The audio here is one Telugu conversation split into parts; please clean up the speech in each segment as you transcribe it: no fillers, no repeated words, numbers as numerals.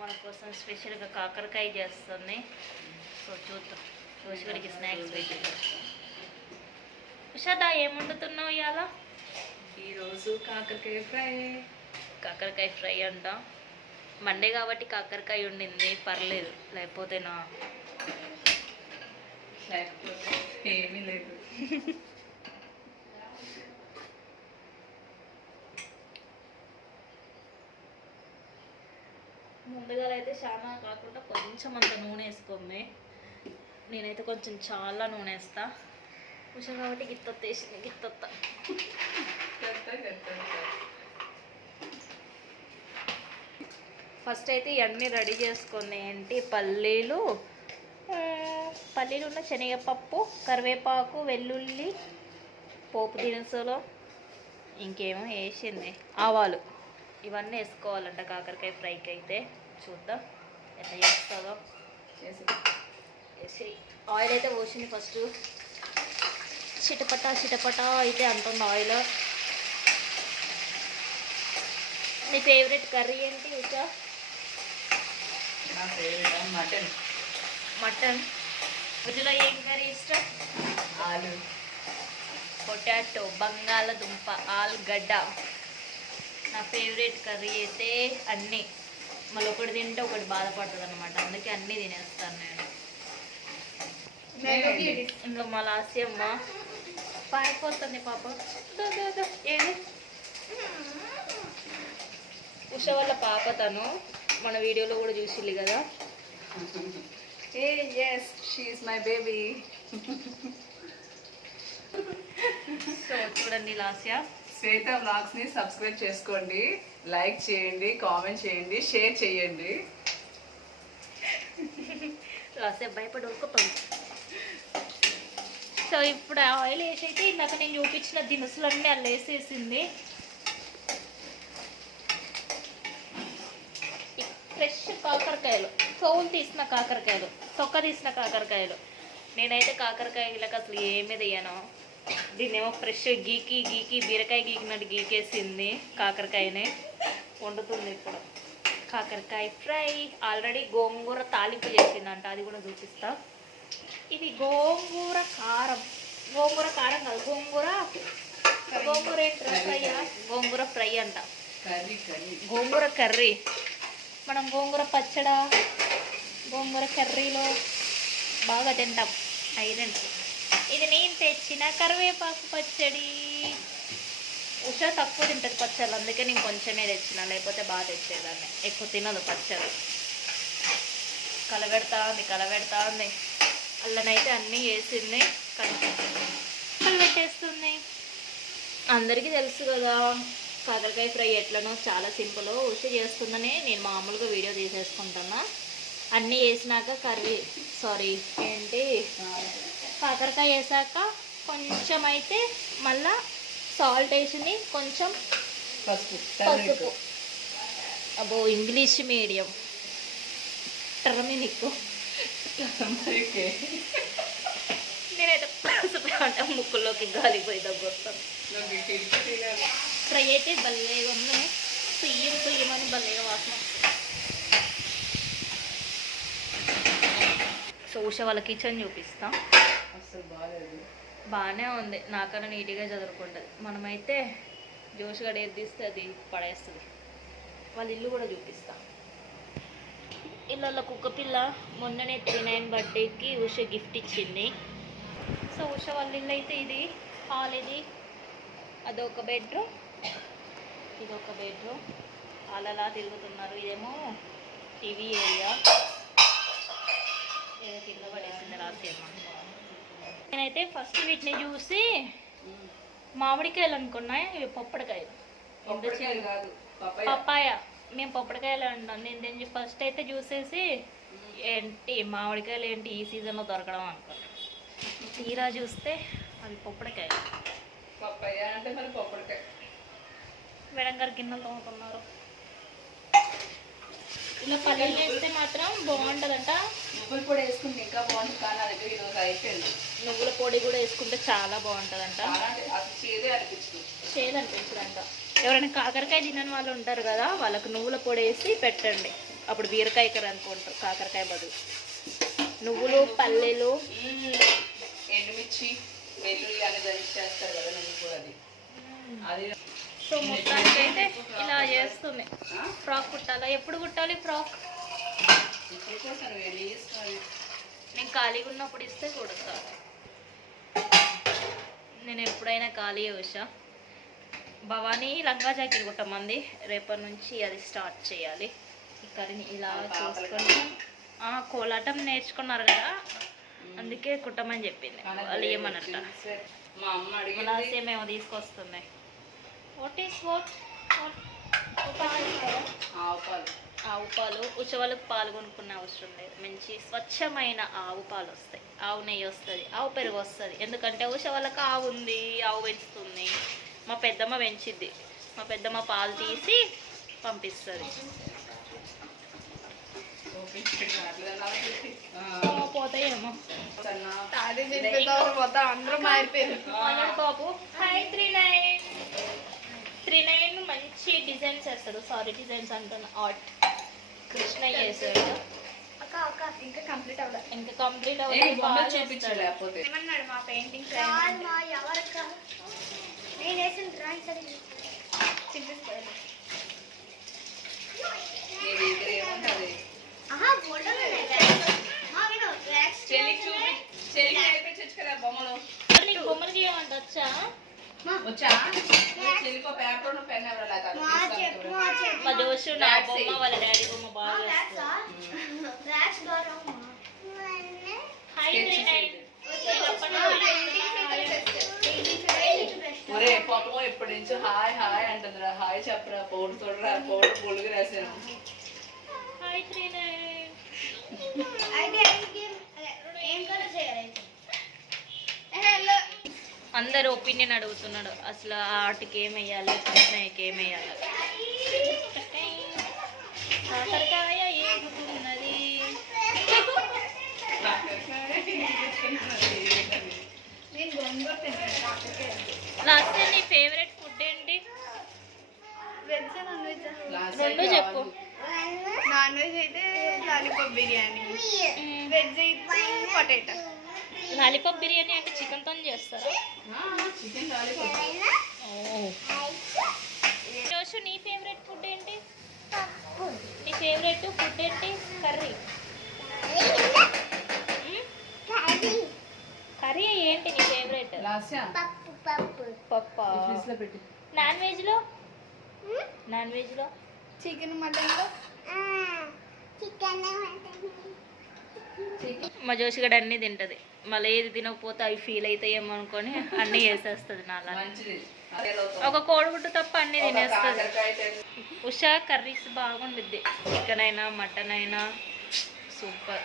మన కోసం స్పెషల్గా కాకరకాయ చేస్తుంది. సో చూద్దాం ఉషగడికి స్నాక్స్ పెట్టి. ఉషాదా ఏం వండుతున్నావు ఇవాళ? ఈరోజు కాకరకాయ ఫ్రై అంట. మండే కాబట్టి కాకరకాయ వండింది, పర్లేదు. లేకపోతే ఏమీ లేదు. ముందుగా అయితే చాలా కాకుండా కొంచెం అంత నూనె వేసుకోమే. నేనైతే కొంచెం చాలా నూనె వేస్తా. ఉషా కాబట్టి గిత్తొత్త వేసింది, గిత్తొత్త. ఫస్ట్ అయితే ఇవన్నీ రెడీ చేసుకుని ఏంటి పల్లీలు ఉన్న శనగపప్పు, కరివేపాకు, వెల్లుల్లి, పోపు దినుసులు, ఇంకేమో వేసింది ఆవాలు, ఇవన్నీ వేసుకోవాలంట కాకరకాయ ఫ్రైకి. అయితే చూద్దాం ఎట్లా చేస్తుందో. వేసి ఆయిల్ అయితే పోసింది. ఫస్ట్ చిటపటా అయితే అంటుంది ఆయిల్. నీ ఫేవరెట్ కర్రీ ఏంటి ఉషా? మటన్. వీటిలో ఏం కర్రీ ఇష్టం? ఆలు, పొటాటో, బంగాళదుంప, ఆలుగడ్డ. నా ఫేవరెట్ కర్రీ అయితే అన్నీ. మళ్ళీ ఒకటి తింటే ఒకటి బాధపడుతుంది అనమాట, అందుకే అన్నీ తినేస్తాను నేను. ఇంకా మా లాస్యమ్మ పారిపోతుంది పాప. ఏది ఉష వాళ్ళ పాప, తను మన వీడియోలో కూడా చూసిల్లు కదా. My baby. సో చూడండి లాస్య. శ్వేత వ్లాగ్స్ ని సబ్స్క్రైబ్ చేసుకోండి, లైక్ చేయండి, కామెంట్ చేయండి, షేర్ చేయండి. లాస్య భయపడి ఉరుకుతుంది. సో ఇప్పుడు ఆయిల్ వేసైతే ఇందాక నేను చూపించిన దినుసులన్నీ అలా వేసేసింది. ఫ్రెష్ కాకరకాయలు, తోలు తీసిన కాకరకాయలు, తొక్క తీసిన కాకరకాయలు. నేనైతే కాకరకాయలకు అసలు ఏమీ తీయను. దీన్నేమో ఫ్రెష్ గీకి బీరకాయ గీకినట్టు గీకేసింది కాకరకాయని. వండుతుంది ఇప్పుడు కాకరకాయ ఫ్రై. ఆల్రెడీ గోంగూర తాలింపు చేసిందంట, అది కూడా చూపిస్తా. ఇది గోంగూర కారం కాదు, గోంగూర ఏంటి ఫ్రై? గోంగూర ఫ్రై అంట, గోంగూర కర్రీ. మనం గోంగూర పచ్చడా, గోంగూర కర్రీలో బాగా తింటాం. ఐరన్. ఇది నేను తెచ్చిన కరివేపాకు పచ్చడి. ఉషా తక్కువ తింటుంది పచ్చళ్ళు, అందుకే నేను కొంచెమే తెచ్చిన, లేకపోతే బాగా తెచ్చేదాన్ని. ఎక్కువ తినదు పచ్చడి. కలబెడతా ఉంది. అల్లనైతే అన్నీ వేసింది, కలబెట్టేస్తుంది. అందరికీ తెలుసు కదా కాకరకాయ ఫ్రై ఎట్లనో, చాలా సింపుల్. ఉష చేస్తుందనే నేను మామూలుగా వీడియో తీసేసుకుంటున్నా. అన్నీ వేసినాక కాకరకాయ వేసాక కొంచెం అయితే మళ్ళా సాల్ట్ వేసింది, కొంచెం పసుపు. అబ్బో ఇంగ్లీష్ మీడియం టర్మరిక్. నేనైతే పసుపు అంటే ముక్కుల్లోకి గాలిపోయి దగ్గొస్తాను. ఫ్రై అయితే భలేగా ఉంది, పుయ్యమని భలేగా వాసన. సో ఉష వాళ్ళ కిచెన్ చూపిస్తా. బాగానే ఉంది, నాకన్నా నీట్గా చదువుకుంటుంది. మనమైతే జోష్గా ఏది తీస్తే అది పడేస్తుంది. వాళ్ళ ఇల్లు కూడా చూపిస్తా. ఇళ్ళల్లో కుక్క పిల్ల మొన్ననే 39 బర్త్డేకి ఉష గిఫ్ట్ ఇచ్చింది. సో ఉష వాళ్ళ ఇల్లు అయితే ఇది హాల్, ఇది అదొక బెడ్రూమ్, ఇదొక బెడ్రూమ్. అలా తిరుగుతున్నారు. ఇదేమో టీవీ ఏరియా. ఏదో కింద పడేసింది రాసేమో. నేనైతే ఫస్ట్ వీటిని చూసి మామిడికాయలు అనుకున్నా, ఇవి పొప్పడికాయలు. పప్పాయ. మేము పొప్పడికాయలు అంటాం. నేను ఫస్ట్ అయితే చూసేసి ఏంటి మామిడికాయలు ఏంటి ఈ సీజన్లో దొరకడం అనుకున్నాను. తీరా చూస్తే అవి పొప్పడికాయలు. మేడం గారు గిన్నెలు తోముతున్నారు. ఇలా పల్లీలు వేస్తే మాత్రం బాగుంటుందంట. నువ్వుల పొడి వేసుకుంటే ఇంకా బాగుంటుంది, కానీ అది ఈరోజు అయిపోయింది. నువ్వుల పొడి కూడా వేసుకుంటే చాలా బాగుంటుందంట. చేదు అనిపించదంట. ఎవరైనా కాకరకాయ తినని వాళ్ళు ఉంటారు కదా, వాళ్ళకు నువ్వుల పొడి వేసి పెట్టండి, అప్పుడు బీరకాయ కర్రీ అనుకుంటారు, కాకరకాయ బదులు. నువ్వులు, పల్లీలు, ఎండుమిర్చి, వెల్లుల్లి అనేది దంచి చేస్తారు కదా నువ్వు కూడా అది. అది సో మొత్తానికి అయితే ఇలా చేస్తుంది. ఫ్రాక్ కుట్టాలా? ఎప్పుడు కుట్టాలి ఫ్రాక్? ఇప్పుడు కూడా నువ్వు ఎన్ని చేసుకోవాలి. నేను ఖాళీగా ఉన్నప్పుడు ఇస్తే కుడతా. నేను ఎప్పుడైనా ఖాళీ ఉషా. భవానీ లంగా జాకెట్ కుట్టమంది, రేపటి నుంచి అది స్టార్ట్ చేయాలి. ఈ కర్రీని ఇలా చూసుకొని కోలాటం నేర్చుకున్నారు కదా, అందుకే కుట్టమని చెప్పింది. వాళ్ళు ఏమన్నట్ట మా అమ్మ అడిగి మేము తీసుకొస్తుంది. వాట్ ఈస్ ఆవు పాలు. ఉత్సవాలకు పాలు కొనుక్కునే అవసరం లేదు. మంచి స్వచ్ఛమైన ఆవు పాలు వస్తాయి, ఆవు నెయ్యి వస్తుంది, ఆవు పెరుగు వస్తుంది. ఎందుకంటే ఉత్సవాలకు ఆవు ఉంది, ఆవు పెంచుతుంది. మా పెద్దమ్మ పెంచిద్ది. మా పెద్దమ్మ పాలు తీసి పంపిస్తుంది. పోతాయేమో అందరూ మారిపోయారు. బాబు హాయ్ 39 మంచి డిజైన్స్ వేస్తాడు. సారీ డిజైన్స్ అంటున్నా, ఆర్ట్ కృష్ణ చేశాడు. ఇంకా కంప్లీట్ అవ్వలేదు. చూపించాడు లేకపోతే ఏమన్నాడు మా పెయింటింగ్ నేను వేసిన డ్రాయింగ్స్ అది నీ దగ్గర ఏముంటది? చెల్లికి నేర్పించచ్చు కదా బొమ్మలు. నీకు బొమ్మలు గీయమంట వచ్చా? వచ్చా? చెల్లికో పేపర్ పెన్ ఎవరలాగా మా జోషు నా బొమ్మ వాళ్ళ డాడీ బొమ్మ బాగా హాయ్ 39. ఒరే పాపం ఇప్పటి నుంచి హాయ్ హాయ్ అంటుందిరా. హాయ్ చెప్పరా, పౌడర్ చూడరా, పౌడర్ పొడుగు రాశాను. హాయ్ 39. అందరు ఒపీనియన్ అడుగుతున్నాడు, అసలు ఆర్ట్కి ఏం వేయాలి, కృష్ణయ్యకి ఏం వేయాలి. కాకరకాయ ఏగుతున్నది. లాస్ట్ నీ ఫేవరెట్ ఫుడ్ ఏంటి? రెండు చెప్పు. నాన్ వెజ్ అయితే లాలీపాప్ బిర్యానీ, వెజ్ అయితే పొటాటో. లాలీపాప్ బిర్యానీ అంటే చికెన్తో చేస్తారా? Chicken lollipop. జోషు నీ ఫేవరెట్ ఫుడ్ ఏంటి? నీ ఫేవరెట్ ఫుడ్ ఏంటి? కర్రీ. కర్రీ ఏంటి నీ ఫేవరెట్? పప్పా. నాన్ వెజ్లో? నాన్ వెజ్లో చికెన్, మటన్లో మా జోషిగడ అన్నీ తింటది. మళ్ళీ ఏది తినకపోతే అవి ఫీల్ అవుతాయేమో అనుకొని అన్నీ వేసేస్తుంది. నాలా ఒక కోడిగుడ్డు తప్ప అన్నీ తినేస్తుంది. ఉషా కర్రీస్ బాగుండిద్ది, చికెన్ అయినా మటన్ అయినా సూపర్.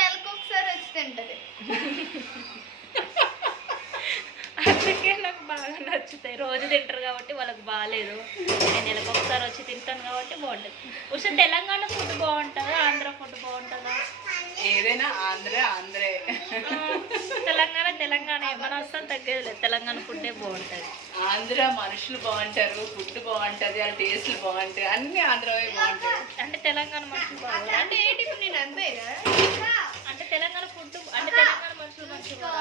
నెలకు ఒకసారి వచ్చి తింటది. అందుకే నాకు బాగా నచ్చుతాయి. రోజు తింటారు కాబట్టి వాళ్ళకి బాగాలేదు. నేను నెలకు ఒకసారి వచ్చి తింటాను కాబట్టి బాగుంటుంది. ఉషా తెలంగాణ ఫుడ్ బాగుంటుందా, ఆంధ్ర ఫుడ్ బాగుంటుందా? ఏదైనా ఆంధ్రే. తెలంగాణ మన అస్సలు తగ్గేది లేదు. తెలంగాణ ఫుడ్డే బాగుంటుంది. ఆంధ్ర మనుషులు బాగుంటారు, ఫుడ్ బాగుంటది, వాళ్ళ టేస్ట్లు బాగుంటాయి, అన్ని ఆంధ్రవే బాగుంటాయి. అంటే తెలంగాణ మనుషులు బాగుంటుంది అంటే ఏంటి ఇప్పుడు నేను అంతేగా? అంటే తెలంగాణ ఫుడ్ అంటే తెలంగాణ మనుషులు మంచిగా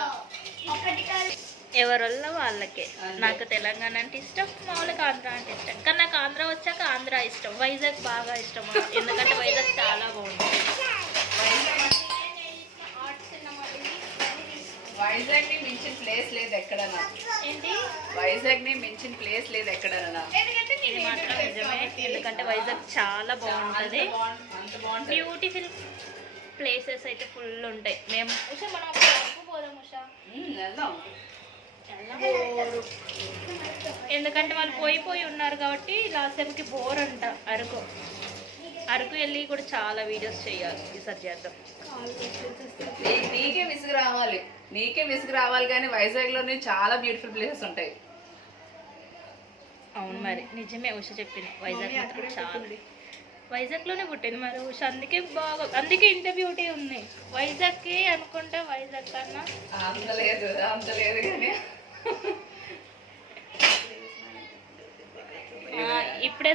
ఎవరొల్ల వాళ్ళకే. నాకు తెలంగాణ అంటే ఇష్టం, మామూలుగా ఆంధ్ర అంటే ఇష్టం. కానీ నాకు ఆంధ్ర వచ్చాక ఆంధ్ర ఇష్టం, వైజాగ్ బాగా ఇష్టం. ఎందుకంటే వైజాగ్ చాలా బాగుంటుంది. వైజాగ్ ని మించిన ప్లేస్ లేదు ఎక్కడన్నా. ఏంటి? వైజాగ్ ని మించిన ప్లేస్ లేదు ఎక్కడన్నా. ఇది మాత్రం నిజమే. ఎందుకంటే వైజాగ్ చాలా బాగుంటుంది. అంత బాగుంటుంది. బ్యూటిఫుల్ ప్లేసెస్ అయితే ఫుల్ ఉంటాయి. మేము ఉషా మనం ఒక అరకు పోదాం ఉషా. వెళ్దాం. ఎందుకంటే వాళ్ళు పోయి ఉన్నారు కాబట్టి లాస్ట్ టైంకి బోర్ అంట అరకు. అరకు వెళ్ళి కూడా చాలా వీడియోస్ చేయాలి. ఈసారి చేద్దాం. నీకే విసుగు రావాలి కానీ వైజాగ్ లోనే చాలా బ్యూటిఫుల్ ప్లేసెస్ ఉంటాయి. అవును మరి నిజమే ఉష చెప్పింది. వైజాగ్ మాత్రం చాలా. వైజాగ్లోనే పుట్టింది మరి ఉష, అందుకే ఇంత బ్యూటీ ఉంది వైజాగ్కి అనుకుంటా. వైజాగ్ కన్నా అంత లేదు కానీ ఇప్పుడే